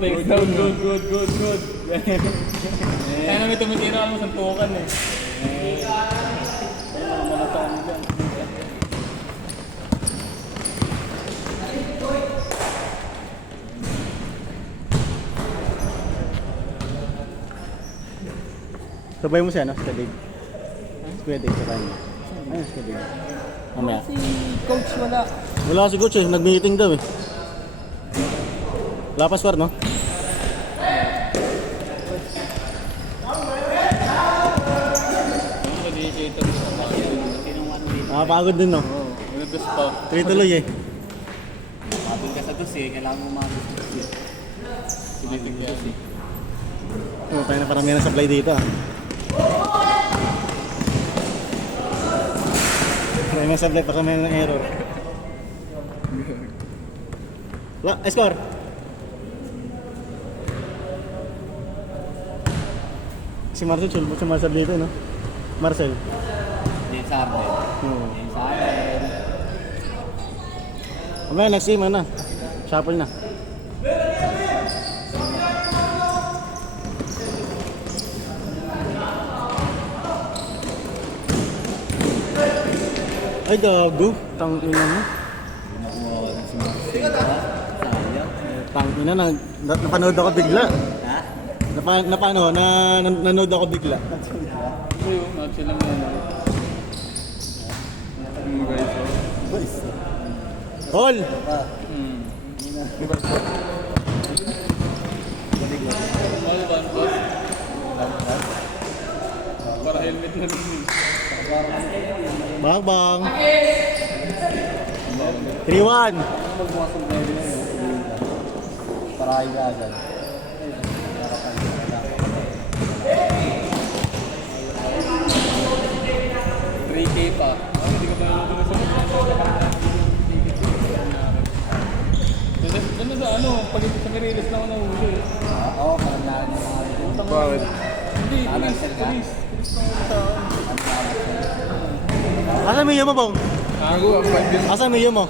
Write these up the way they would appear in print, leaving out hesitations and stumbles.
Good, good. Kaya namin tumitira ka mo sa tukan eh. Malataan dyan. Sabay mo siya, no? Si Dave. Si Kuya Dave sa kanya. Ayun, si Dave. Mamaya. Si coach wala. Wala si Coach eh. Nag-meeting daw eh. Wala pa square, no? Nakapagod din, no? Oo, nag-dus pa. Tuloy-tuloy eh. Mabul ka sa dus eh, kailangan mo mabul sa dus eh. Sinitig yan. Oh, tayo na parang may supply dito ah. Parang may supply pa may error. Wala, score! Si Marcel, si Marcel dito, no? Marcel. James Harden. Oo. James Harden. Okay, next game na. Shuffle na. Ay, gago. Tangina mo. Nakuha ko ng si Marcel. Sayang. Tangina, napanood ako bigla. Ha? Nanood ako bigla. Ito yung notch lang yan. Guys, Hall! All bantos. Para helmet na rin. Bang! 3-1! Magbukas ang pwede na yun. Para kayo ka agad. 3K pa. Hindi ka ba nalulunod sa doon sa ano, pag ito sa Miriles lang ako nahuli. Oo, parang lahat ng mga ito. Bakit? Hindi, Cancel ka? Chris lang ako sa Asa Mio mo, Bong? Ako, ang 5 yun. Asa Mio mo?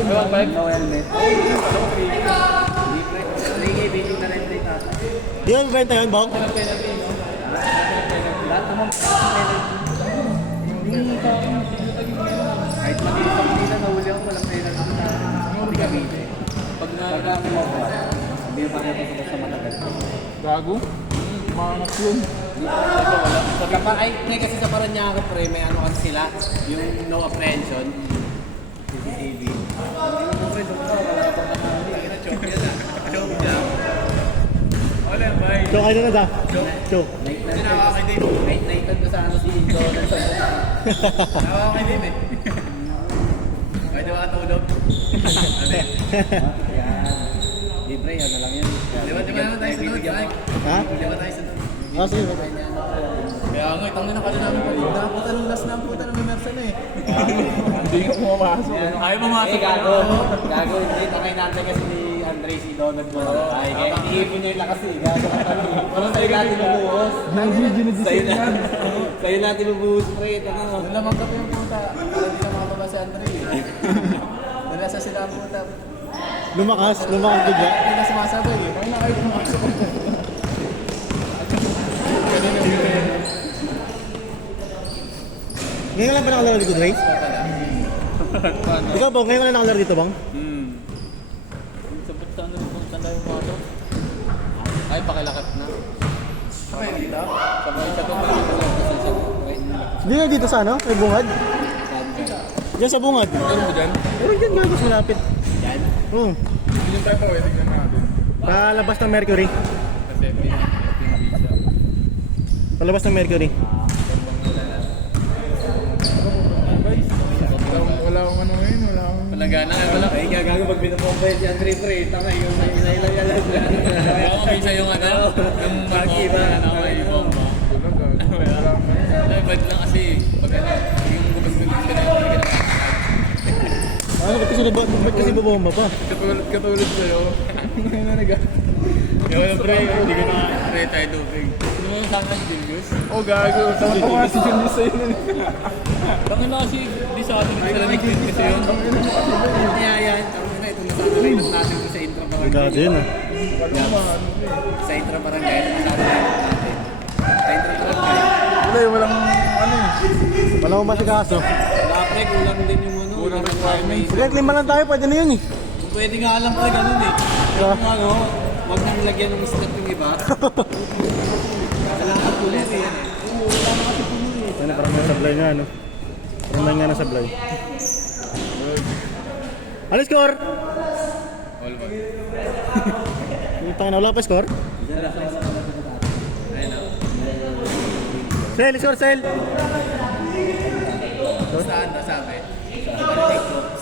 No helmet. 3K, biting na rin rin ata. Di ba benta yun, Bong? Lahat naman kahit matilis ako nila, nahuli ako, walang penalty sa hindi kami. Pag Pagka ako mabuhat, hindi pa ako tapos sa matagal. gago, mangas yun. Ay, may kasi sa Paranaque pre, may ano kasi sila, yung no apprehension. CCTV. Hindi mo pre, doon ka, wala ka pang nahuli. Choke yan ah. Choke yan. Wala, bye. Choke kayo na da. Choke. Night ko sa ano si Jordan sa buka. Nawa kay Dave eh. Pwede ba katulog? Yan. Libre, ano lang yan. Di ba naman tayo sa doon? Ha? Di ba tayo sa doon? Ah, sige. Kaya nga, itang na kali namin pa rin. Dapat anong last na ang puta ng Merson eh. Hindi ka pumapasok. Ayaw pumasok. Gago. Gago. Hindi, takay natin kasi ni Andre si Donald mo. Ay, kaya iniipon niya yung lakas eh. Gago. Parang sa'yo natin mabuhos. Sa'yo natin mabuhos, pre. Wala magkap yung puta. Para hindi na makababa si Andre. Wala sa sila ang puta. Lumakas bigla. Hindi na sumasabay eh. Kaya na kayo pumasok. Ganun yung bigay. Ngayon lang ba nakalaro dito, Dre? Ikaw, Bong, ngayon ka lang nakalaro dito, Bong? Sabot sa ano kung tanda yung mga to? Ay, pakilakat na. Sabay dito? Sabay sa Hindi na dito sa ano? May bungad? Diyan sa bungad. Meron mo dyan? Pero dyan gagos malapit. Yan. Oo. Hindi yung tayo pwede tignan natin. Palabas ng Mercury. Kasi may visa. Palabas ng Mercury. Wala akong ano ngayon, wala akong... Palagana nga, wala. Ay, gagago pag binapompa si Andre, pre. Tanga, yung nailang yan lang. Kaya ako minsan yung ano, yung Maki ba? ano, may bomba. Wala bad lang kasi, pag ano, yung gugas-gugas ka na, hindi ka na. Ano, ba't kasi bubomba pa? Katulad sa'yo. Ngayon na nag- Yung pre, hindi ko na tayo tubig. Sino mo sa akin, Julius? Oh, gago. Tawa si Julius sa'yo nun. Tangin na kasi, di sa atin nagsalamig din kasi yun. Kaya yan. Tama na, ito na Sasabihin natin sa intra-barangay. Ligado yun ah. Sa intra-barangay, sasabihin natin. Sa intra-barangay. Walang ano eh. Wala mo masikaso. Wala pre, kulang din yung ano. Kulang requirements. Sige, 5 lang tayo, pwede na yun eh. Pwede nga alam pre, ganun eh. Yung ano, huwag nang lagyan ng step yung iba. Kailangan tuloy yan eh. Ano, parang may sablay nga, ano? Parang may nga na sablay. Ano score? All ba? Yung tangin na, wala pa score? Ayun o. Sel, score, Sel! Saan nasabi?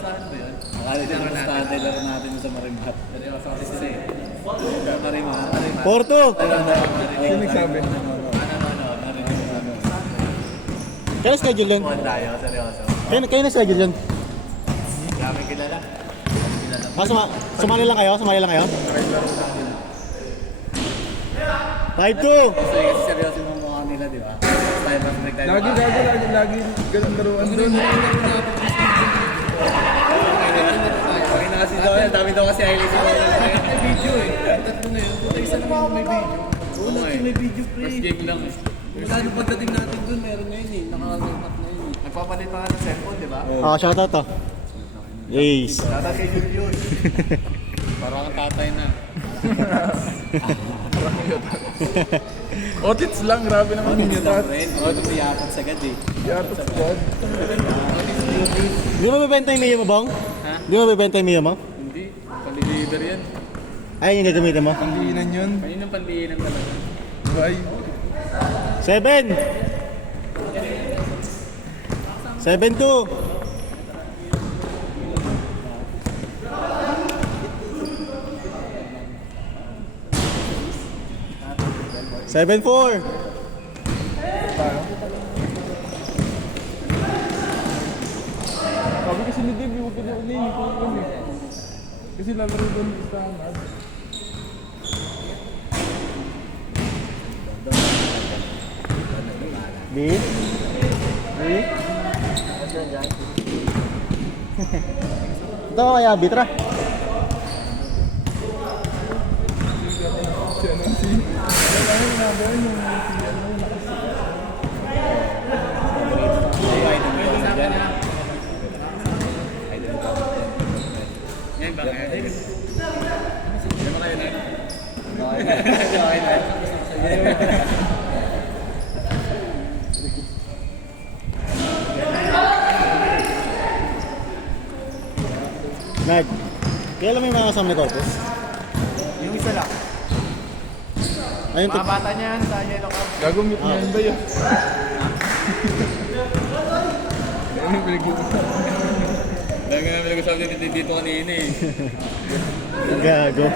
Saan ba yun? Akala din ang saan tayo laro natin sa Marimat. Seryoso kasi sila eh. Marimat. 4-2! Sino nagsabi? Kaya na schedule yun? Kuhan tayo, seryoso. Kaya na schedule yun? Kami kilala. Ah, sumali lang kayo? Sumali lang kayo? 5-2! Kasi seryoso yung mukha nila, di ba? Tayo mas break tayo. Lagi ganun laruan doon. Pag na kasi daw yan, dami daw kasi highlights sa may video eh. Tatlo na yun. Puta, isa naman yung may video. Oo, natin may video pre. First game lang eh. Wala nung pagdating natin dun, meron na yun eh. Nakakagat na yun eh. Nagpapalit pa ka ng cellphone, di ba? Ah, shoutout to. Ace. Tata kay Julius. Parang ang tatay na. Otits lang, grabe naman Ano yung yun lang, tats. friend? Oo, tumiyapat sagad eh. Yatot squad. Di mo mabibenta yung Mio mo, Bong? Ha? Di mo mabibenta yung Mio mo? Hindi, pali-leader yan. Ay, yung gagamitin mo? Pandiinan yun. Kaninang pandiinan talaga. Bye. 7! 7-2! 7-4! Sabi kasi ni Dave, huwag ka na ulihin kung eh. Kasi lalaro doon sa standard. B? Ito kaya, Bitra. Siya nang si... Wala yung number yung si ano yung Yan ba kaya? Yan ba kayo na? Okay na. Nag. Kaya alam mo yung mga kasama ni Corpus? Yung isa lang. Ayun, Mga bata niya yan sa yellow card. gagumit niya yun ba yun? Ano yung pinag-uusapan? Dami nga pinag-uusapan dito kanina eh. gago.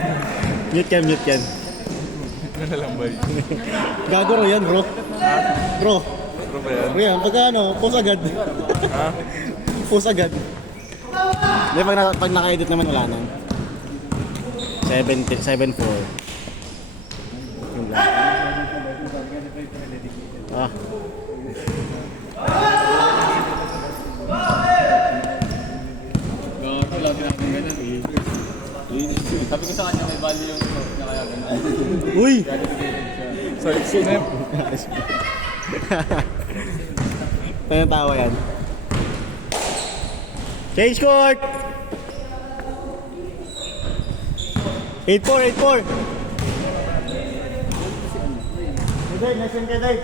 Mute yan, mute yan. Ano na lang ba yun? Gago ro yan, bro. Bro. Bro ba yan? Bro yan, pagka ano, post agad. Ha? Post agad. Hindi, pag naka-edit naman wala na. 7-4. Yung lang. Ah. Gago, lagi natin ganun eh. Sabi ko sa kanya may value yung na kaya ganun. Uy! Sorry, snap. Tayo tawa yan. Change court! 8-4, 8-4! Dave, next game kay Dave.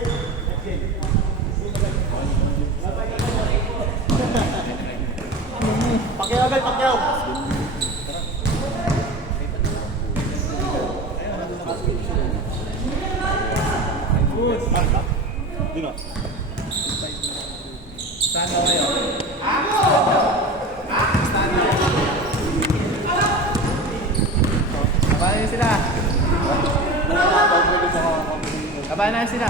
Pakyaw agad, pakyaw! Di nga. Saan ba kayo? Kabahan na sila. Kabahan na sila.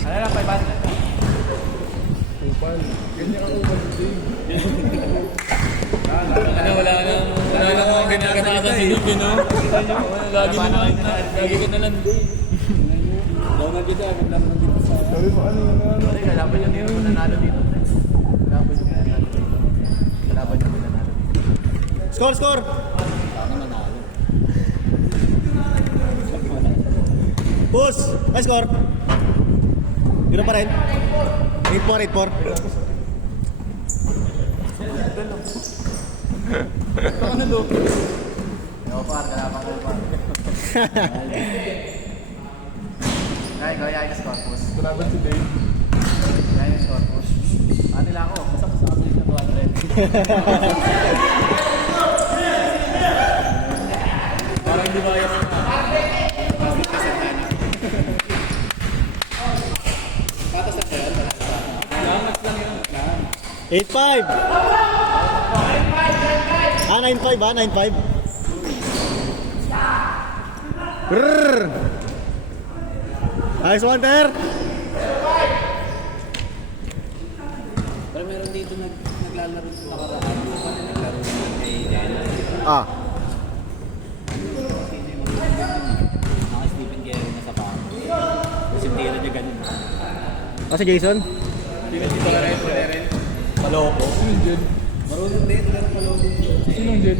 Ano lang, 500. Upal. Ganyan ako ba si Ano, wala na mga ganyan ka si Dave, no? Lagi ka na lang Dave. Daw na kita, ganda naman dito sa... Sabi mo ano yun ano? Hindi, kalaban niya dito kung nanalo dito. Kalaban niya kung nanalo dito. Kalaban niya kung nanalo dito. Score, score! Sana manalo. Push! Ay, score! Gano'n pa rin? 8-4, 8-4. Ano do? Yo, par, kailangan ko par. Kaya yung score push. Kalaban si Dave. Kaya yung score push. Ano nila ako? Basta ko sa akin na 200. Parang hindi ba yan? Patas na kayo? Langat lang yun. 8-5! Ah, 9-5 ba? 9-5? Brrrr! Nice one, Ter! Pero meron dito naglalaro sa nakaraan. Hindi pa rin naglaro kay Daniel. Ah, Naka-Stephen Guerrero na sa pako. Kasi tira niya ganun. si Jason? Pinagkita na rin po rin. Maloko. Sino dyan? Marunong din, wala na maloko. Sino dyan?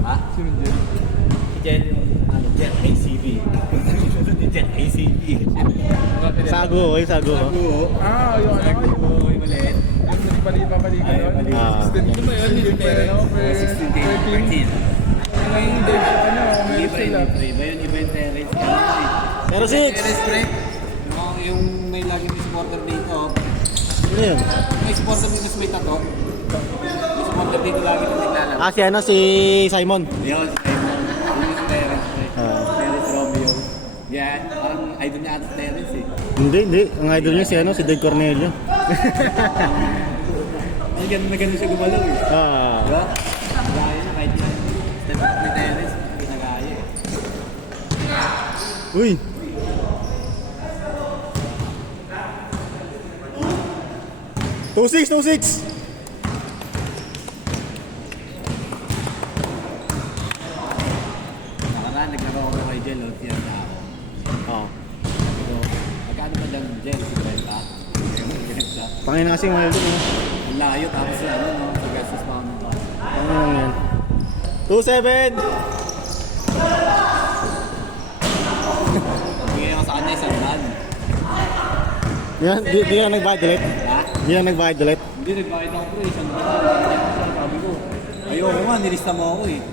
Ha? Sino dyan? Si Jen yung Jen ACB. Jen ACB. Sago, ay sago. Ah, yung ano, yung maliit. yung palipa-palipa Ay, doon. maliit. Ah, Ito ba yun? Yung pera, no? 16 Per team. Ngayon, Dave, ano, meron Libre, sila. libre. Ba yun, event terrace. Pero 6! Terrace, pre. Yung may laging may supporter dito. Ano yun? May supporter dito sa may tato. May supporter dito lagi na naglalaro. Ah, si ano, si Simon. Yun, yung terrace, pre. Ah. Terrace Romeo. Yan, parang idol niya ata sa terrace eh. Hindi. Ang idol niya si ano, si Dave Cornelio. Ay, ganun na ganun siya gumalaw eh. Ah. Diba? Gaya na kahit yan. Step up ni terrace, ginagaya eh. Uy! Two six. Nakaraan, naglaro ako kay Jel, o tiyan na ako. Ah. Sabi ko, magkano ba dyan Jel? 50? Pangin na kasi yung mga yun. Ang layo, tapos ano, no? Pag-gastos pa mo. Pangin lang yan. 2-7! Bigay ako sa kanya isang daan. Di ka nagbayad ulit? Ha? Di ka nagbayad ulit? Hindi, nagbayad ako pre, isang daan. Sabi ko, ayoko nga, nilista mo ako eh. Hindi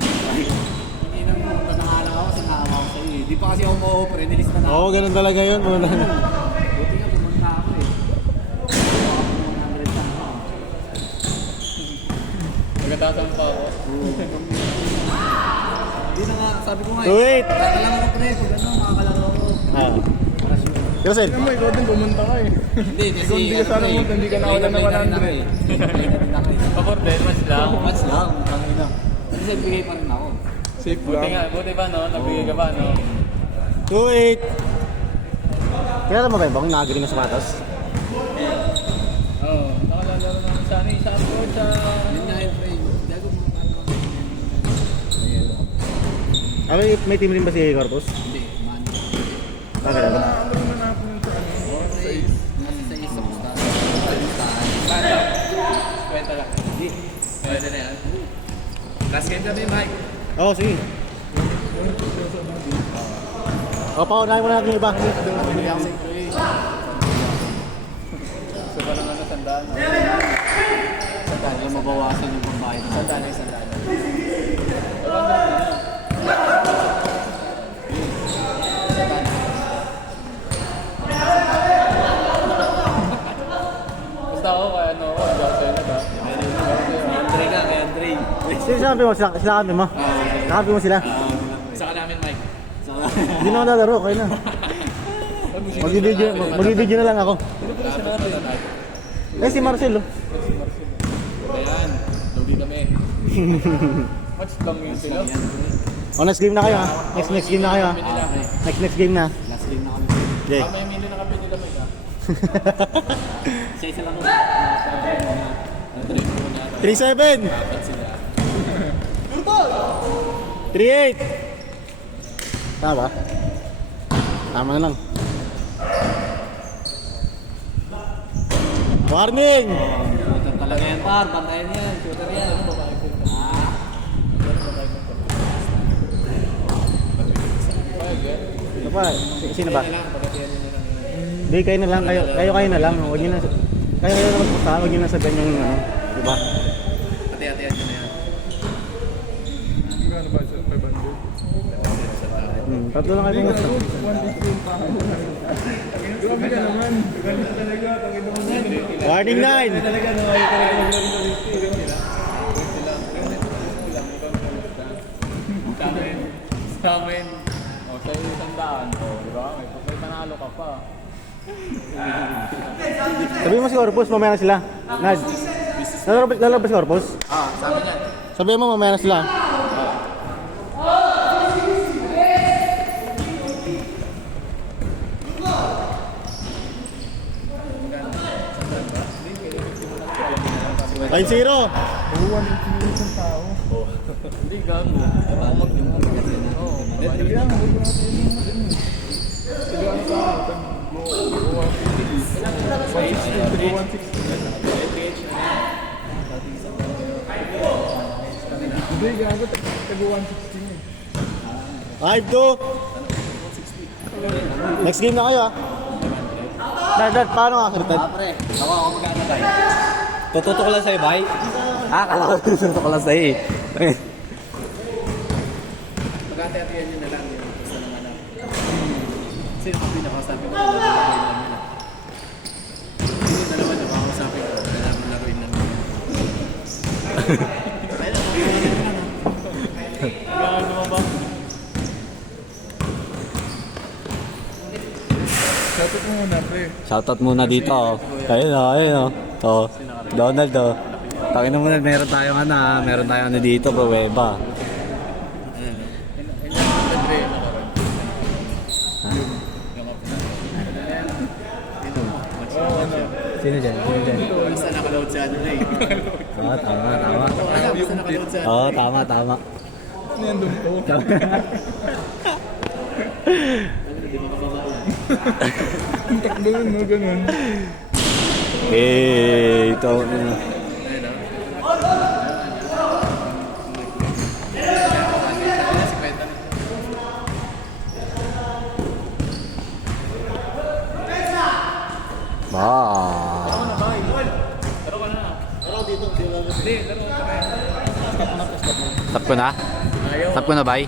na mo, nanangalang ako, sinama ko sa'yo eh. Di pa kasi ako mo-offer, nilista na ako. Oo, ganun talaga yun. Buti nga, pumunta ako eh. Ako ako 100 lang ako. Nagkatasan pa ako. Hindi na nga, sabi ko nga Do it! Kakalang ako pre, pag ano, makakalaro ako. Ah. Pero Sel, Alam mo, ikaw din pumunta ka eh. Hindi, kasi Kung hindi ka sana pumunta, hindi ka nakawala ng 100. Paportel, mas lang. Mas lang, tangina. Kasi bigay pa rin ako. Safe lang. Buti ba no? Nagbigay ka ba no? 2-8! Kaya mo ba yung nakagri na sapatos? Oo. Nakalalaro namin sa ano, sa abroad, sa... Yun nga yun, pre. Gago mo pa ano. Ay, may team rin ba si Corpus? Hindi, man. Ah, ganun ba? Ano naman napunta ano? Nasa isa ko sa Kwenta lang. Hindi. Pwede na yan. Last game kami, Mike. Oo, sige. O, paunahin mo na natin yung iba. Bigay ako sa ito eh. Gusto ko lang ano, sandaan. Para mabawasan yung pambayad. Sandaan na sandaan. Basta ako kaya ano, Jocelyn na ba? Andre ka, kay Andre. Sinabi mo, sila kami mo. Sinabi mo sila. Isa ka namin, Mike. Hindi na ako lalaro, kayo na. Mag-video na lang ako. Eh, si Marcel, oh. Ayan, lugi kami. Match lang yun sila. O, next game na kayo, ha? Next game na kayo, ha? Next game na. Last game na kami. Okay. May mili na kami nila, Mike. Isa-isa lang. 3-7! 3-8! Tama ba? Tama na lang. Warning! Shooter talaga yan, par. Bantayan yan. Shooter yan. Pa, sino ba? Hindi, kayo na lang. Kayo na lang. Huwag nyo na... Kayo na magpunta. Huwag nyo na sabihin yung ano. Diba? Hati-hatihan nyo na yan. Ano ba siya? 500. Tatlo lang kayo gusto. 115 pa. Grabe ka naman. Galit talaga. Warning 9! Talaga no. Ay talaga maglaro sa amin. O sa isang daan. O diba? May panalo ka pa. Sabihin mo si Corpus, mamaya na sila. Nad. Lalabas si Corpus? Sa amin yan. Sabihin mo mamaya na sila. Ay, 0! Buwan ng isang tao. Hindi gago. Ako mag-yung. Oo. Bigyan, huwag natin yung natin. Sigaan ka. Go 160. Hindi gago. Tago 160. 5-2! Next game na kayo ah. Dad, paano nga kalitan? Pre, ako magkano tayo? Tututo ko lang sa'yo, bay? Kala ko tututo ko lang sa'yo eh. Magkati-atiyan nyo na lang yung gusto ng anak. Sino ang pinakasabi ko na laruin lang nila? Yung dalawa na makakasabi ko, kailangan laruin lang nila. Gago mo ba? Shoutout mo muna, pre. Shoutout muna dito. Ayun o, ayun o. Oh, Donald o. Takin na muna, meron tayong ano dito, pruweba. Sino dyan? Basta nakaload sa ano na eh. Oo, tama. Basta nakaload sa ano. Oo, tama. Ano yan doon po? Ang takbo yun, no? Ganun. Ito. Stop ko na? Stop ko na, bay?